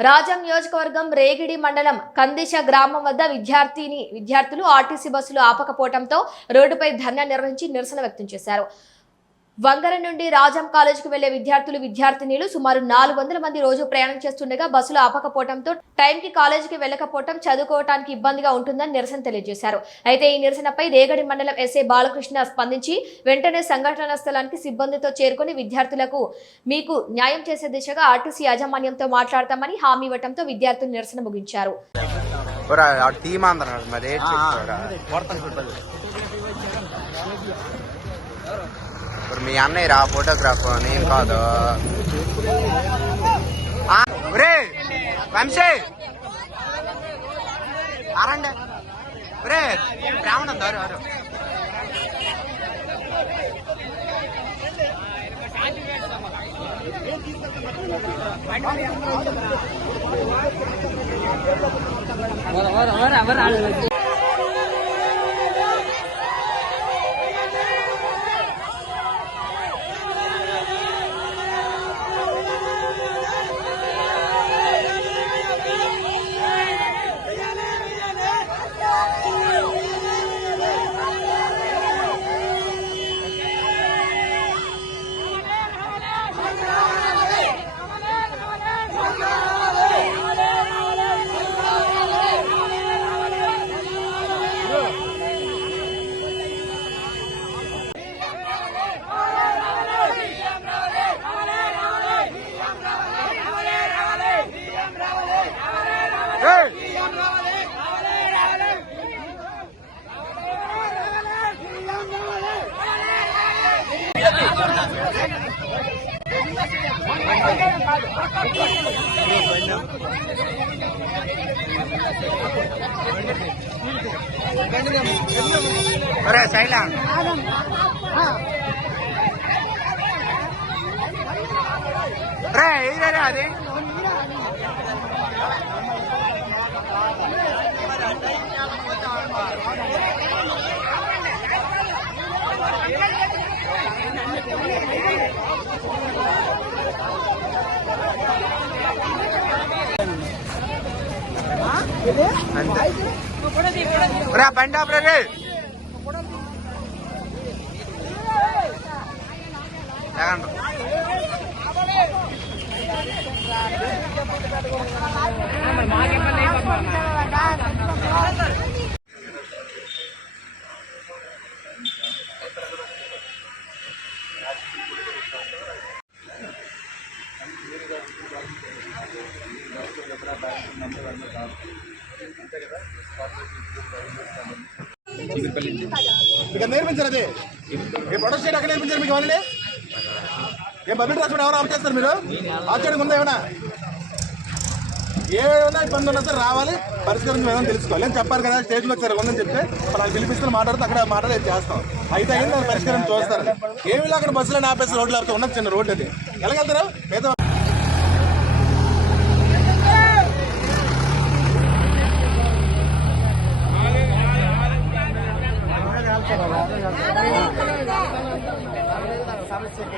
రాజం నియోజకవర్గం రేగిడి మండలం కందిశ గ్రామం వద్ద విద్యార్థులు ఆర్టీసీ బస్సులు ఆపకపోవడంతో రోడ్డుపై ధర్నా నిర్వహించి నిరసన వ్యక్తం చేశారు. వంగర నుండి రాజం కాలేజీకి వెళ్లే విద్యార్థినీలు సుమారు 400 మంది రోజు ప్రయాణం చేస్తుండగా బస్సులు ఆపకపోవడంతో టైంకి కాలేజీకి వెళ్లకపోవడం చదువుకోవడానికి ఇబ్బందిగా ఉంటుందని నిరసన తెలియజేశారు. అయితే ఈ నిరసనపై రేగడి మండలం ఎస్ఐ బాలకృష్ణ స్పందించి వెంటనే సంఘటనా స్థలానికి సిబ్బందితో చేరుకుని విద్యార్థులకు మీకు న్యాయం చేసే దిశగా ఆర్టీసీ యాజమాన్యంతో మాట్లాడతామని హామీ ఇవ్వడంతో విద్యార్థులు నిరసన ముగించారు. మీ అన్నయ్య రా ఫోటోగ్రాఫ్ నేను కాదు వంశీ అరండి బ్రాహ్మణ దారు శైలా అది బండి ఆపరే ఇక నేర్పించారు. అదే ఏ ప్రొడక్ట్ చేయడం అక్కడ నేర్పించారు మీకు వాళ్ళని. ఏ పబ్లిక్ ట్రాన్స్పోర్ట్ ఎవరు ఆఫ్ చేస్తారు మీరు? ఆఫ్ చేయడం ఉందా ఏమైనా? ఏమైనా ఇబ్బంది ఉన్నా సరే రావాలి, పరిష్కరించి ఏమైనా తెలుసుకోవాలి అని చెప్పారు కదా. స్టేజ్కి వచ్చారు ఉందని చెప్తే వాళ్ళు పిలిపిస్తున్న మాట్లాడితే అక్కడ మాట్లాడేది చేస్తాం. అయితే అయింది దాని పరిష్కారం చూస్తారు. ఏమి అక్కడ బస్సులను ఆపేసి రోడ్లు ఆపితే ఉన్నది చిన్న రోడ్డు అది ఎలాగెళ్తారు?